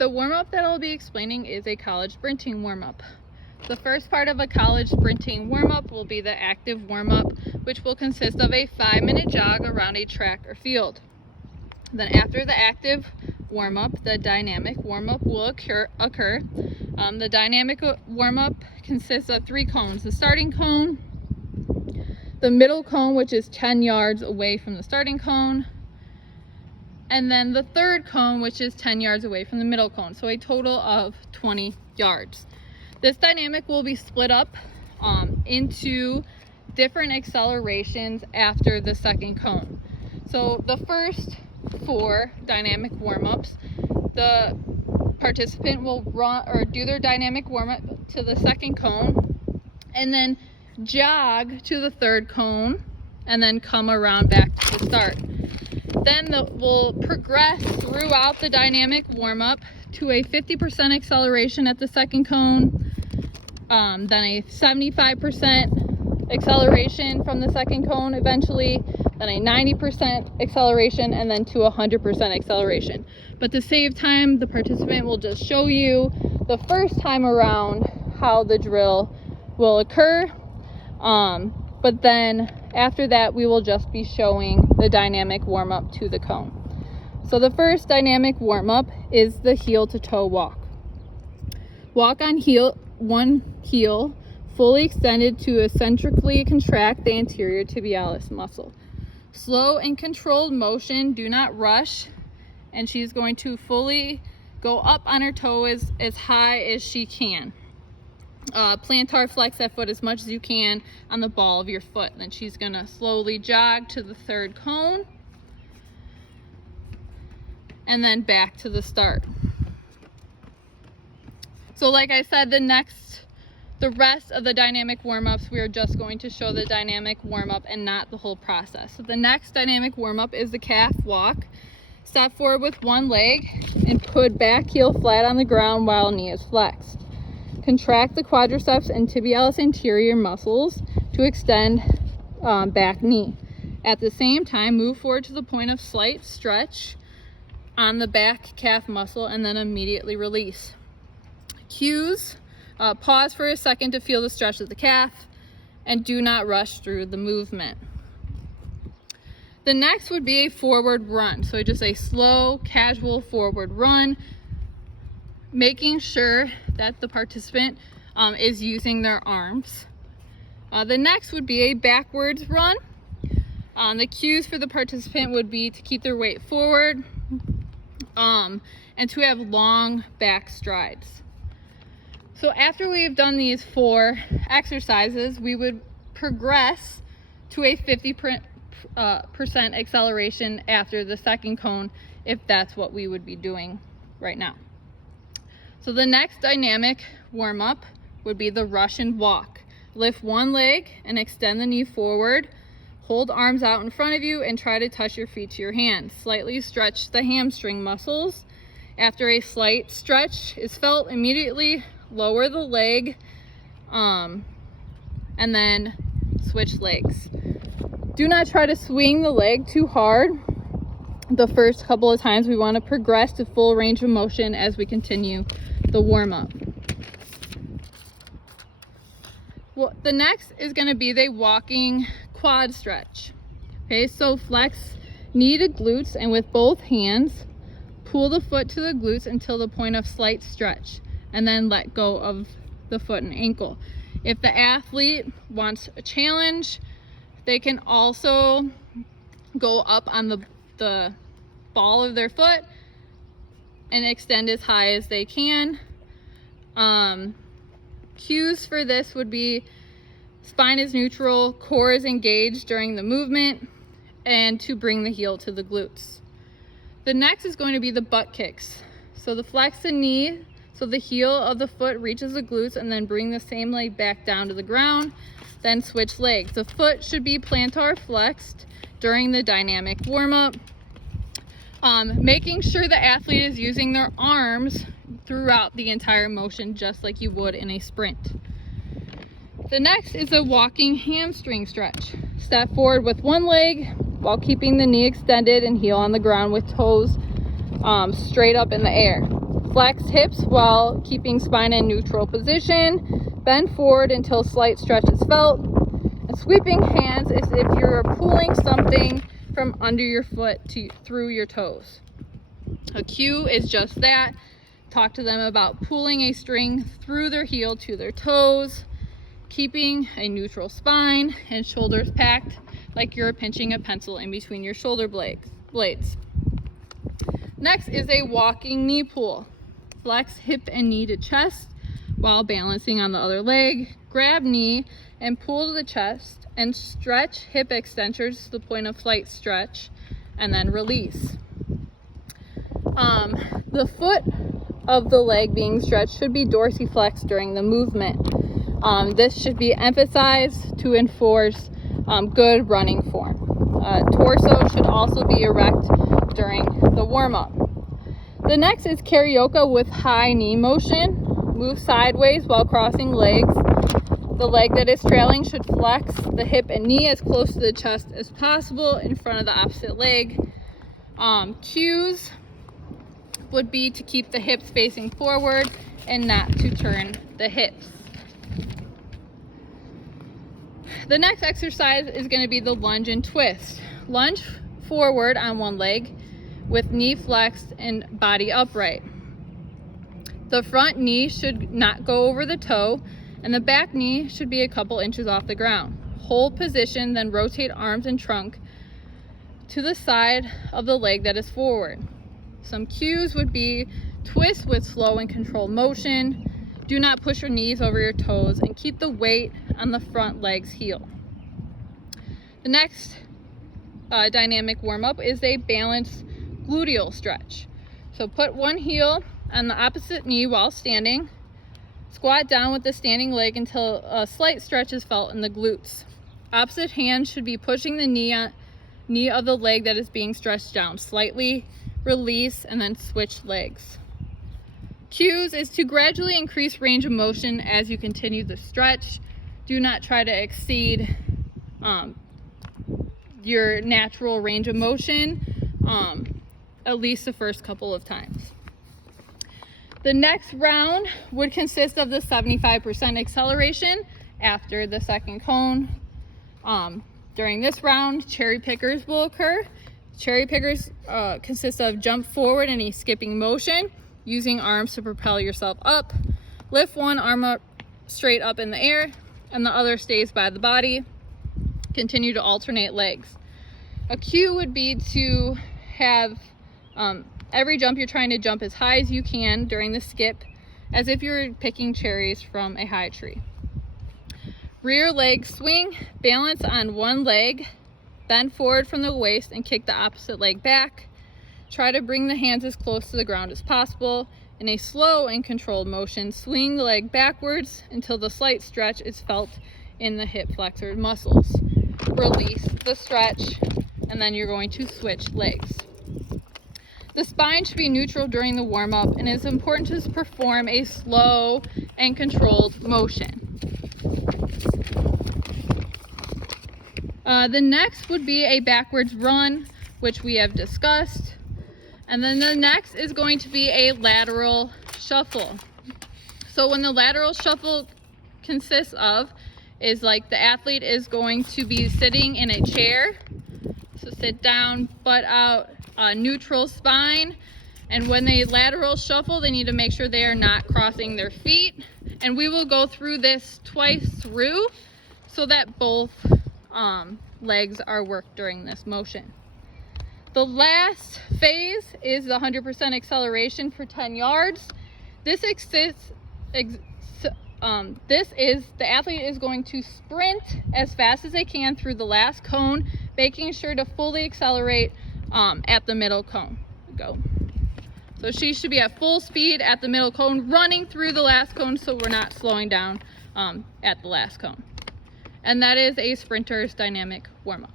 The warm-up that I'll be explaining is a college sprinting warm-up. The first part of a college sprinting warm-up will be the active warm-up, which will consist of a 5-minute jog around a track or field. Then after the active warm-up, the dynamic warm-up will occur. The dynamic warm-up consists of 3 cones: the starting cone, the middle cone, which is 10 yards away from the starting cone, and then the third cone, which is 10 yards away from the middle cone, so a total of 20 yards. This dynamic will be split up into different accelerations after the second cone. So the first 4 dynamic warm-ups, the participant will run or do their dynamic warm-up to the second cone and then jog to the third cone and then come around back to the start. Then we'll progress throughout the dynamic warm-up to a 50% acceleration at the second cone, then a 75% acceleration from the second cone eventually, then a 90% acceleration, and then to 100% acceleration. But to save time, the participant will just show you the first time around how the drill will occur. But then after that, we will just be showing the dynamic warm-up to the cone. So the first dynamic warm-up is the heel to toe walk. Walk on one heel, fully extended to eccentrically contract the anterior tibialis muscle. Slow and controlled motion, do not rush, and she's going to fully go up on her toe as high as she can. Plantar flex that foot as much as you can on the ball of your foot. Then she's going to slowly jog to the third cone and then back to the start. So like I said, the rest of the dynamic warm-ups, we are just going to show the dynamic warm-up and not the whole process. So the next dynamic warm-up is the calf walk. Step forward with one leg and put back heel flat on the ground while knee is flexed. Contract the quadriceps and tibialis anterior muscles to extend back knee. At the same time, move forward to the point of slight stretch on the back calf muscle and then immediately release. Cues: pause for a second to feel the stretch of the calf and do not rush through the movement. The next would be a forward run. So just a slow, casual forward run, making sure that the participant is using their arms. The next would be a backwards run. The cues for the participant would be to keep their weight forward and to have long back strides. So after we've done these 4 exercises, we would progress to a 50% acceleration after the second cone, if that's what we would be doing right now. So the next dynamic warm-up would be the Russian walk. Lift one leg and extend the knee forward. Hold arms out in front of you and try to touch your feet to your hands. Slightly stretch the hamstring muscles. After a slight stretch is felt, immediately lower the leg and then switch legs. Do not try to swing the leg too hard. The first couple of times we want to progress to full range of motion as we continue the warm-up. Well, the next is going to be the walking quad stretch. Okay, so flex knee to glutes and with both hands pull the foot to the glutes until the point of slight stretch and then let go of the foot and ankle. If the athlete wants a challenge, they can also go up on the ball of their foot and extend as high as they can. Cues for this would be spine is neutral, core is engaged during the movement, and to bring the heel to the glutes. The next is going to be the butt kicks. So the flex the knee so the heel of the foot reaches the glutes and then bring the same leg back down to the ground, then switch legs. The foot should be plantar flexed during the dynamic warm-up. Making sure the athlete is using their arms throughout the entire motion, just like you would in a sprint. The next is a walking hamstring stretch. Step forward with one leg while keeping the knee extended and heel on the ground with toes straight up in the air. Flex hips while keeping spine in neutral position. Bend forward until slight stretch is felt. And sweeping hands is if you're pulling something from under your foot through your toes. A cue is just that. Talk to them about pulling a string through their heel to their toes, keeping a neutral spine and shoulders packed like you're pinching a pencil in between your shoulder blades. Next is a walking knee pull. Flex hip and knee to chest while balancing on the other leg. Grab knee and pull to the chest and stretch hip extensors to the point of slight stretch and then release. The foot of the leg being stretched should be dorsiflexed during the movement. This should be emphasized to enforce good running form. Torso should also be erect during the warm-up. The next is karaoke with high knee motion. Move sideways while crossing legs. The leg that is trailing should flex the hip and knee as close to the chest as possible in front of the opposite leg. Cues would be to keep the hips facing forward and not to turn the hips. The next exercise is going to be the lunge and twist. Lunge forward on one leg with knee flexed and body upright. The front knee should not go over the toe, and the back knee should be a couple inches off the ground. Hold position, then rotate arms and trunk to the side of the leg that is forward. Some cues would be twist with slow and controlled motion. Do not push your knees over your toes and keep the weight on the front leg's heel. The next dynamic warm-up is a balanced gluteal stretch. So put one heel on the opposite knee while standing. Squat down with the standing leg until a slight stretch is felt in the glutes. Opposite hand should be pushing the knee of the leg that is being stretched down slightly. Release and then switch legs. Cues is to gradually increase range of motion as you continue the stretch. Do not try to exceed your natural range of motion, at least the first couple of times. The next round would consist of the 75% acceleration after the second cone. During this round, cherry pickers will occur. Cherry pickers consist of jump forward in a skipping motion, using arms to propel yourself up. Lift one arm up straight up in the air and the other stays by the body. Continue to alternate legs. A cue would be to have every jump you're trying to jump as high as you can during the skip, as if you're picking cherries from a high tree. Rear leg swing, balance on one leg, bend forward from the waist and kick the opposite leg back. Try to bring the hands as close to the ground as possible. In a slow and controlled motion, swing the leg backwards until the slight stretch is felt in the hip flexor muscles. Release the stretch, and then you're going to switch legs. The spine should be neutral during the warm-up, and it's important to perform a slow and controlled motion. The next would be a backwards run, which we have discussed. And then the next is going to be a lateral shuffle. So when the lateral shuffle consists of is like the athlete is going to be sitting in a chair. So sit down, butt out, neutral spine. And when they lateral shuffle, they need to make sure they are not crossing their feet. And we will go through this twice through so that both legs are worked during this motion. The last phase is the 100% acceleration for 10 yards. This is the athlete is going to sprint as fast as they can through the last cone, making sure to fully accelerate at the middle cone. Go. So she should be at full speed at the middle cone, running through the last cone so we're not slowing down at the last cone. And that is a sprinter's dynamic warm-up.